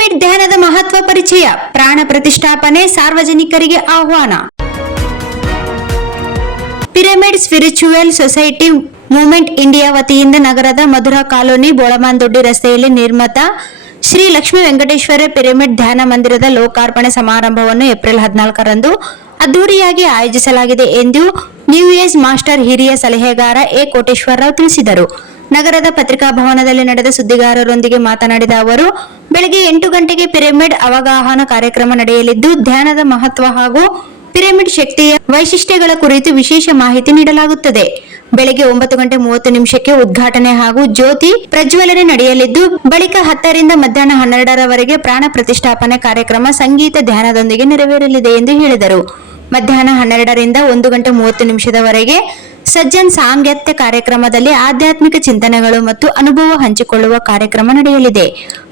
Pyramid ಧ್ಯಾನದ ಮಹತ್ವ ಪರಿಚಯ, ಪ್ರಾಣ ಪ್ರತಿಷ್ಠಾಪನೆ, ಸಾರ್ವಜನಿಕರಿಗೆ ಆಹ್ವಾನ. Pyramid spiritual society movement India ವತಿಯಿಂದ ನಗರದ ಮಧುರಾ ಕಾಲೋನಿ ಬೋಳಮಾನ್ದೊಡ್ಡಿ ರಸ್ತೆಯಲ್ಲಿ ನಿರ್ಮಿತ ಶ್ರೀ ಲಕ್ಷ್ಮೀ ವೆಂಕಟೇಶ್ವರ ಪಿರಮಿಡ್ ಧ್ಯಾನ ಮಂದಿರದ ಲೋಕಾರ್ಪಣೆ ಸಮಾರಂಭವನ್ನು ಏಪ್ರಿಲ್ 14ರಂದು ಅದ್ದೂರಿಯಾಗಿ ಆಯೋಜಿಸಲಾಗಿದೆ ಎಂದು ನ್ಯೂ ಏಜ್ ಮಾಸ್ಟರ್ ಹಿರಿಯ ಸಲಹೆಗಾರ ಎ ಕೋಟೇಶ್ವರರಾವ್ ತಿಳಿಸಿದರು. ನಗರದ ಪತ್ರಿಕಾ ಭವನದಲ್ಲಿ ನಡೆದ ಸುದ್ದಿಗಾರರೊಂದಿಗೆ ಮಾತನಾಡಿದ ಅವರು, ಬೆಳಗ್ಗೆ 8 ಗಂಟೆಗೆ ಪಿರಮಿಡ್ ಅವಗಾಹನ ಕಾರ್ಯಕ್ರಮ ನಡೆಯಲಿದ್ದು, ಧ್ಯಾನದ ಮಹತ್ವ ಹಾಗೂ ಪಿರಮಿಡ್ ಶಕ್ತಿಯ ವೈಶಿಷ್ಟ್ಯಗಳ ಕುರಿತು ವಿಶೇಷ ಮಾಹಿತಿ ನೀಡಲಾಗುತ್ತದೆ. ಬೆಳಗ್ಗೆ 9:30 ಉದ್ಘಾಟನೆ ಹಾಗೂ ಜ್ಯೋತಿ ಪ್ರಜ್ವಲನೆ ನಡೆಯಲಿದ್ದು, ಬಳಿಕ 10ರಿಂದ ಮಧ್ಯಾಹ್ನ 12ರವರೆಗೆ ಪ್ರಾಣ ಪ್ರತಿಷ್ಠಾಪನೆ ಕಾರ್ಯಕ್ರಮ ಸಂಗೀತ ಧ್ಯಾನದೊಂದಿಗೆ ನೆರವೇರಲಿದೆ ಎಂದು ಹೇಳಿದರು. ಮಧ್ಯಾಹ್ನ 12ರಿಂದ 1:30ವರೆಗೆ ಸಜ್ಜನ್ ಸಾಂಗತ್ಯ ಕಾರ್ಯಕ್ರಮದಲ್ಲಿ ಆಧ್ಯಾತ್ಮಿಕ ಚಿಂತನೆಗಳು ಮತ್ತು ಅನುಭವ ಹಂಚಿಕೊಳ್ಳುವ ಕಾರ್ಯಕ್ರಮ ನಡೆಯಲಿದೆ.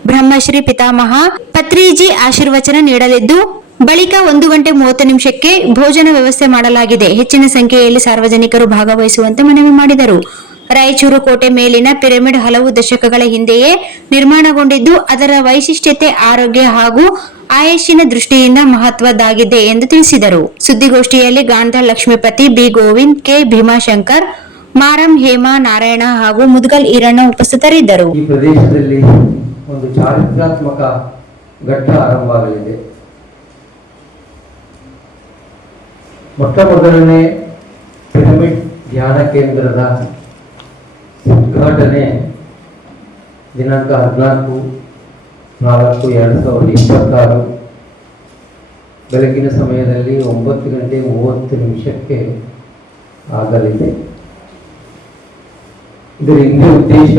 ಬ್ರಹ್ಮಶ್ರೀ ಪಿತಾಮಹ ಪತ್ರಿಜಿ ಆಶೀರ್ವಚನ ನೀಡಲಿದ್ದು, ಬಳಿಕ 1:30 ಭೋಜನ ವ್ಯವಸ್ಥೆ ಮಾಡಲಾಗಿದೆ. ಹೆಚ್ಚಿನ ಸಂಖ್ಯೆಯಲ್ಲಿ ಸಾರ್ವಜನಿಕರು ಭಾಗವಹಿಸುವಂತೆ ಮನವಿ ಮಾಡಿದರು. ರಾಯಚೂರು ಕೋಟೆ ಮೇಲಿನ ಪಿರಮಿಡ್ ಹಲವು ದಶಕಗಳ ಹಿಂದೆಯೇ ನಿರ್ಮಾಣಗೊಂಡಿದ್ದು, ಅದರ ವೈಶಿಷ್ಟ್ಯತೆ ಆರೋಗ್ಯ ಹಾಗೂ ಆಯಸ್ಸಿನ ದೃಷ್ಟಿಯಿಂದ ಮಹತ್ವದ್ದಾಗಿದೆ ಎಂದು ತಿಳಿಸಿದರು. ಸುದ್ದಿಗೋಷ್ಠಿಯಲ್ಲಿ ಗಾಂಧಾಳ್ ಲಕ್ಷ್ಮೀಪತಿ, ಬಿ ಗೋವಿಂದ್, ಕೆ ಭೀಮಾಶಂಕರ್, ಮಾರಂ ಹೇಮಾ ನಾರಾಯಣ ಹಾಗೂ ಮುದ್ಗಲ್ ಈರಣ್ಣ ಉಪಸ್ಥಿತರಿದ್ದರು. ಈ ಪ್ರದೇಶದಲ್ಲಿ ಒಂದು ಚಾರಿತ್ರಾತ್ಮಕ ಘಟ್ಟ ಆರಂಭವಾಗಲಿದೆ. ಮೊಟ್ಟಮೊದಲನೇ ಪಿರಮಿಡ್ ಧ್ಯಾನ ಕೇಂದ್ರದ ಉದ್ಘಾಟನೆ ದಿನಾಂಕ 14/4/2026 ಬೆಳಗಿನ ಸಮಯದಲ್ಲಿ 9:30 ಆಗಲಿದೆ. ಇದರ ಹಿಂದೆ ಉದ್ದೇಶ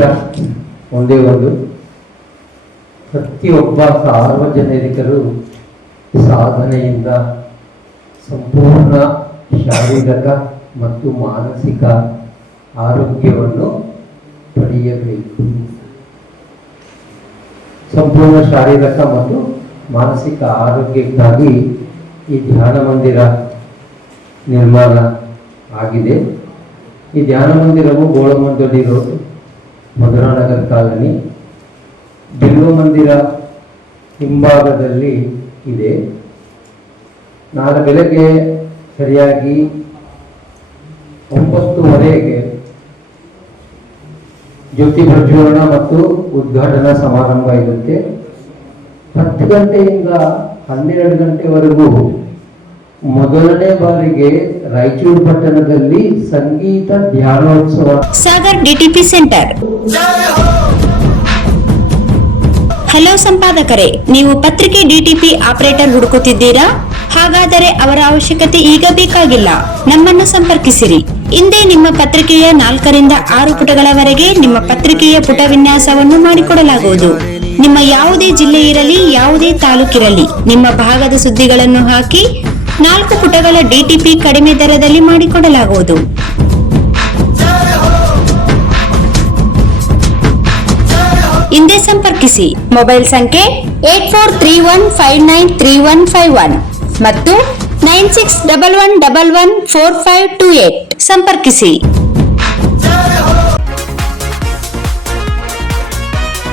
ಒಂದೇ ಒಂದು, ಪ್ರತಿಯೊಬ್ಬ ಸಾರ್ವಜನಿಕರು ಸಾಧನೆಯಿಂದ ಸಂಪೂರ್ಣ ಶಾರೀರಿಕ ಮತ್ತು ಮಾನಸಿಕ ಆರೋಗ್ಯವನ್ನು ಪಡೆಯಬೇಕು. ಸಂಪೂರ್ಣ ಶಾರೀರಿಕ ಮತ್ತು ಮಾನಸಿಕ ಆರೋಗ್ಯಕ್ಕಾಗಿ ಈ ಧ್ಯಾನ ಮಂದಿರ ನಿರ್ಮಾಣ ಆಗಿದೆ. ಈ ಧ್ಯಾನ ಮಂದಿರವು ಬೋಳಮಾನ್ದೊಡ್ಡಿ ರೋಡ್, ಮಧುರಾ ನಗರ್ ಕಾಲೋನಿ, ಬಿಲ್ವ ಮಂದಿರ ಹಿಂಭಾಗದಲ್ಲಿ ಇದೆ. ನಾಳೆ ಬೆಳಗ್ಗೆ ಸರಿಯಾಗಿ 9:30ಗೆ ಜ್ಯೋತಿ ಪ್ರಜ್ವಲನ ಮತ್ತು ಉದ್ಘಾಟನಾ ಸಮಾರಂಭ ಇರುತ್ತೆ. 10 ಗಂಟೆಯಿಂದ 12 ಗಂಟೆವರೆಗೂ ಮೊದಲನೇ ಬಾರಿಗೆ ರಾಯಚೂರು ಪಟ್ಟಣದಲ್ಲಿ ಸಂಗೀತ ಧ್ಯಾನೋತ್ಸವ. Sagar DTP centre. ಹಲೋ ಸಂಪಾದಕರೇ, ನೀವು ಪತ್ರಿಕೆ ಡಿಟಿಪಿ ಆಪರೇಟರ್ ಹುಡುಕುತ್ತಿದ್ದೀರಾ? ಹಾಗಾದರೆ ಅವರ ಅವಶ್ಯಕತೆ ಈಗ ಬೇಕಾಗಿಲ್ಲ. ನಮ್ಮನ್ನು ಸಂಪರ್ಕಿಸಿರಿ. ಇಂದೇ ನಿಮ್ಮ ಪತ್ರಿಕೆಯ 4ರಿಂದ 6 ಪುಟಗಳವರೆಗೆ ನಿಮ್ಮ ಪತ್ರಿಕೆಯ ಪುಟ ವಿನ್ಯಾಸವನ್ನು ಮಾಡಿಕೊಡಲಾಗುವುದು. ನಿಮ್ಮ ಯಾವುದೇ ಜಿಲ್ಲೆ ಇರಲಿ, ಯಾವುದೇ ತಾಲೂಕಿರಲಿ, ನಿಮ್ಮ ಭಾಗದ ಸುದ್ದಿಗಳನ್ನು ಹಾಕಿ 4 ಪುಟಗಳ ಡಿಟಿಪಿ ಕಡಿಮೆ ದರದಲ್ಲಿ ಮಾಡಿಕೊಡಲಾಗುವುದು. ಹಿಂದೆ ಸಂಪರ್ಕಿಸಿ. ಮೊಬೈಲ್ ಸಂಖ್ಯೆ 8431593151 ಮತ್ತು 9611114528 ಸಂಪರ್ಕಿಸಿ.